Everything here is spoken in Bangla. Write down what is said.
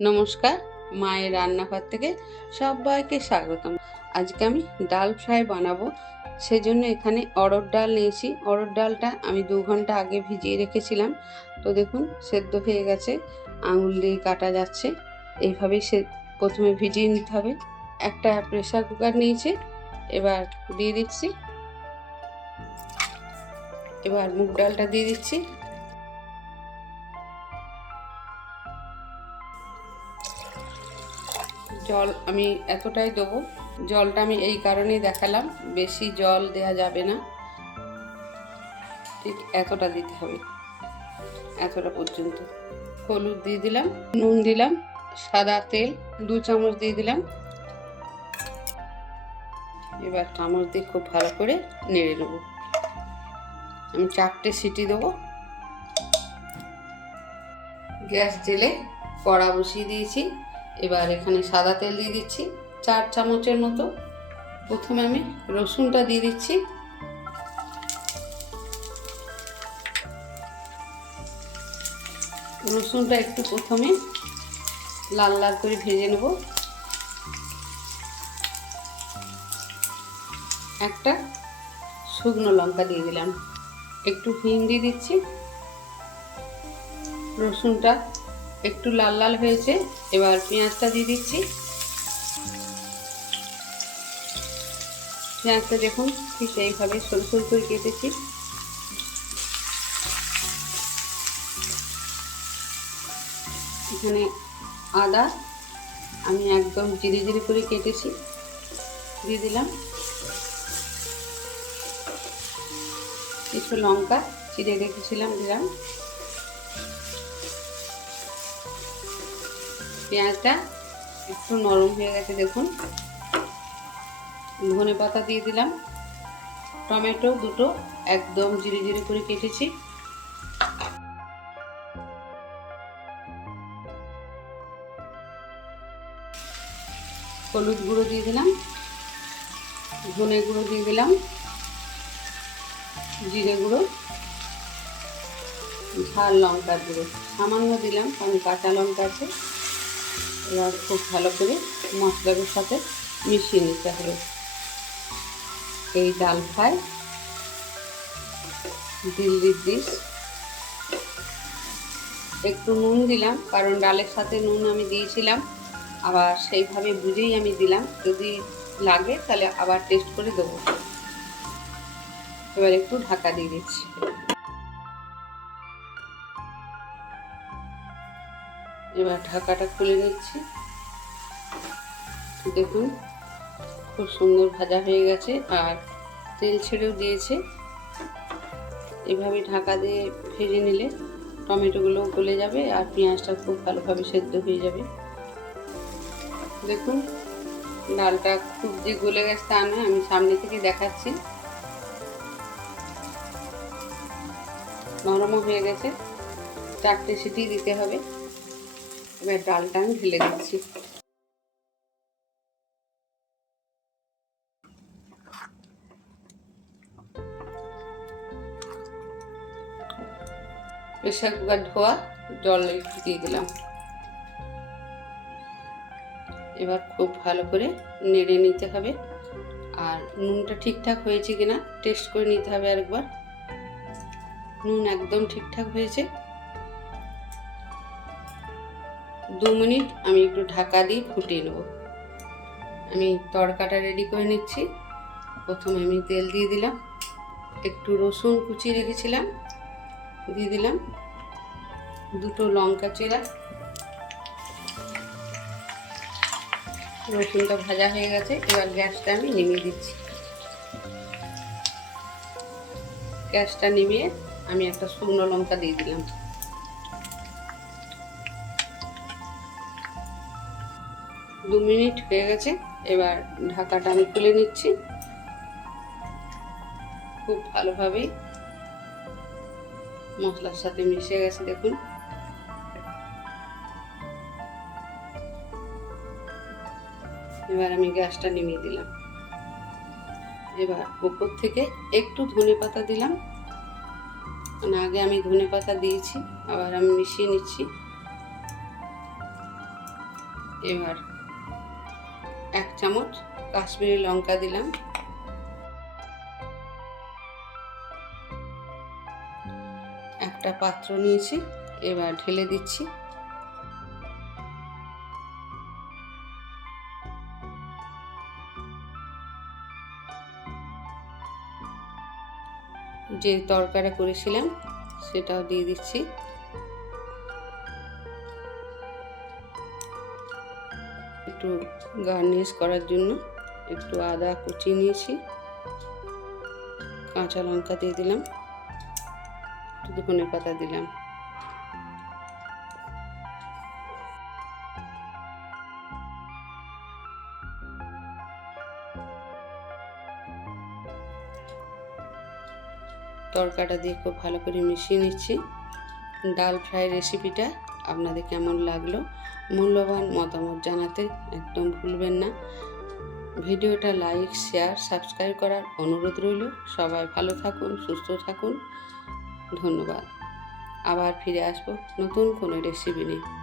নমস্কার, মায়ের রান্নাঘর থেকে সবাইকে স্বাগতম। আজকে আমি ডাল ফ্রাই বানাবো, সেজন্য এখানে অরড় ডাল নিয়েছি। অরড় ডালটা আমি দু ঘণ্টা আগে ভিজিয়ে রেখেছিলাম। তো দেখুন, সেদ্ধ হয়ে গেছে, আঙুল দিয়ে কাটা যাচ্ছে। এইভাবেই সে প্রথমে ভিজিয়ে নিতে হবে। একটা প্রেসার কুকার নিয়েছি, এবার দিয়ে দিচ্ছি। এবার মুগ ডালটা দিয়ে দিচ্ছি। জল আমি এতটাই দেবো। জলটা আমি এই কারণেই দেখালাম, বেশি জল দেয়া যাবে না। ঠিক এতটা দিতে হবে, এতটা পর্যন্ত। হলুদ দিয়ে দিলাম, নুন দিলাম, সাদা তেল, দু চামচ দিয়ে দিলাম। এবার চামচ দিয়ে খুব ভালো করে নেড়ে নেব। আমি চারটে সিটি দেবো। গ্যাস জেলে কড়া বসিয়ে দিয়েছি। এবার এখানে সাদা তেল দিয়ে দিচ্ছি চার চামচের মতো। প্রথমে আমি রসুনটা দিয়ে দিচ্ছি। রসুনটা একটু প্রথমে লাল লাল করে ভেজে নেব। একটা শুকনো লঙ্কা দিয়ে দিলাম। একটু হিং দিয়ে দিচ্ছি। রসুনটা একটু লাল লাল হয়েছে, এবার পেঁয়াজটা দিয়ে দিচ্ছি। পেঁয়াজটা দেখুন ঠিক এইভাবে সরু সরু করে কেটেছি। এখানে আদা আমি একদম জিরে জিরে করে কেটেছি, দিয়ে দিলাম। কিছু লঙ্কা, চিড়ে রেখেছিলাম, দিলাম। পেঁয়াজটা একটু নরম হয়ে গেছে, দেখুন। ধনে পাতা দিয়ে দিলাম। টমেটো দুটো একদম জিরে জিরে করে কেটেছি। হলুদ গুঁড়ো দিয়ে দিলাম। ধনে গুঁড়ো দিয়ে দিলাম। জিরে গুঁড়ো। ঝাল লঙ্কার গুঁড়ো। সামান্য দিলাম, কারণ কাঁচা লঙ্কা আছে। এবার খুব ভালো করে মশলার সাথে মিশিয়ে নিতে হবে। এই ডাল ফ্রাই, দিল্লির ডিশ। একটু নুন দিলাম, কারণ ডালের সাথে নুন আমি দিয়েছিলাম। আবার সেইভাবে বুঝেই আমি দিলাম। যদি লাগে তাহলে আবার টেস্ট করে দেবো। এবার একটু ঢাকা দিয়ে দিচ্ছি। এবার ঢাকাটা খুলে নিচ্ছি। দেখুন, খুব সুন্দর ভাজা হয়ে গেছে আর তেল ছেড়েও দিয়েছে। এভাবে ঢাকা দিয়ে ভেজে নিলে টমেটোগুলো গলে যাবে আর পেঁয়াজটা খুব ভালোভাবে সেদ্ধ হয়ে যাবে। দেখুন, ডালটা খুব যে গলে গেছে তা নয়, আমি সামনে থেকে দেখাচ্ছি। নরমও হয়ে গেছে, চারটে সিটি দিতে হবে। এবার ডালটা আমি ঢেলে দিচ্ছি। প্রেশার কুকার ধোয়া, জল দিয়ে দিলাম। এবার খুব ভালো করে নেড়ে নিতে হবে। আর নুনটা ঠিকঠাক হয়েছে কিনা টেস্ট করে নিতে হবে আরেকবার। নুন একদম ঠিকঠাক হয়েছে। দু মিনিট আমি একটু ঢাকা দিয়ে ফুটিয়ে নেব। আমি তড়কাটা রেডি করে নিচ্ছি। প্রথমে আমি তেল দিয়ে দিলাম। একটু রসুন কুচিয়ে রেখেছিলাম। দিয়ে দিলাম দুটো লঙ্কা চেরা। রসুনটা ভাজা হয়ে গেছে। এবার গ্যাসটা আমি নিমিয়ে দিচ্ছি। গ্যাসটা নিমিয়ে আমি একটা শুকনো লঙ্কা দিয়ে দিলাম। দু মিনিট হয়ে গেছে। এবার ঢাকাটা আমি খুলে নিচ্ছি। খুব ভালোভাবেই মশলার সাথে মিশে গেছে, দেখুন। এবার আমি গ্যাসটা নিমিয়ে দিলাম। এবার উপর থেকে একটু ধনে পাতা দিলাম। মানে আগে আমি ধনে পাতা দিয়েছি, আবার আমি মিশিয়ে নিচ্ছি। এবার এক চামচ কাশ্মীরি লঙ্কা দিলাম। একটা পাত্র নিয়েছি, এবার ঢেলে দিচ্ছি। যে তরকারি করেছিলাম, সেটাও দিয়ে দিচ্ছি। একটু গার্নিশ করার জন্য একটু আদা কুচি নিয়েছি। কাঁচা লঙ্কা দিয়ে দিলাম। একটু ধনে পাতা দিলাম। তরকাটা দিয়ে খুব ভালো করে মিশিয়ে নিচ্ছি। ডাল ফ্রাই রেসিপিটা আপনাদের কেমন লাগল? মূল্যবান মতামত জানাতে একদম ভুলবেন না। ভিডিওটা লাইক, শেয়ার, সাবস্ক্রাইব করার অনুরোধ রইল। সবাই ভালো থাকুন, সুস্থ থাকুন। ধন্যবাদ। আবার ফিরে আসব নতুন কোনো রেসিপি নিয়ে।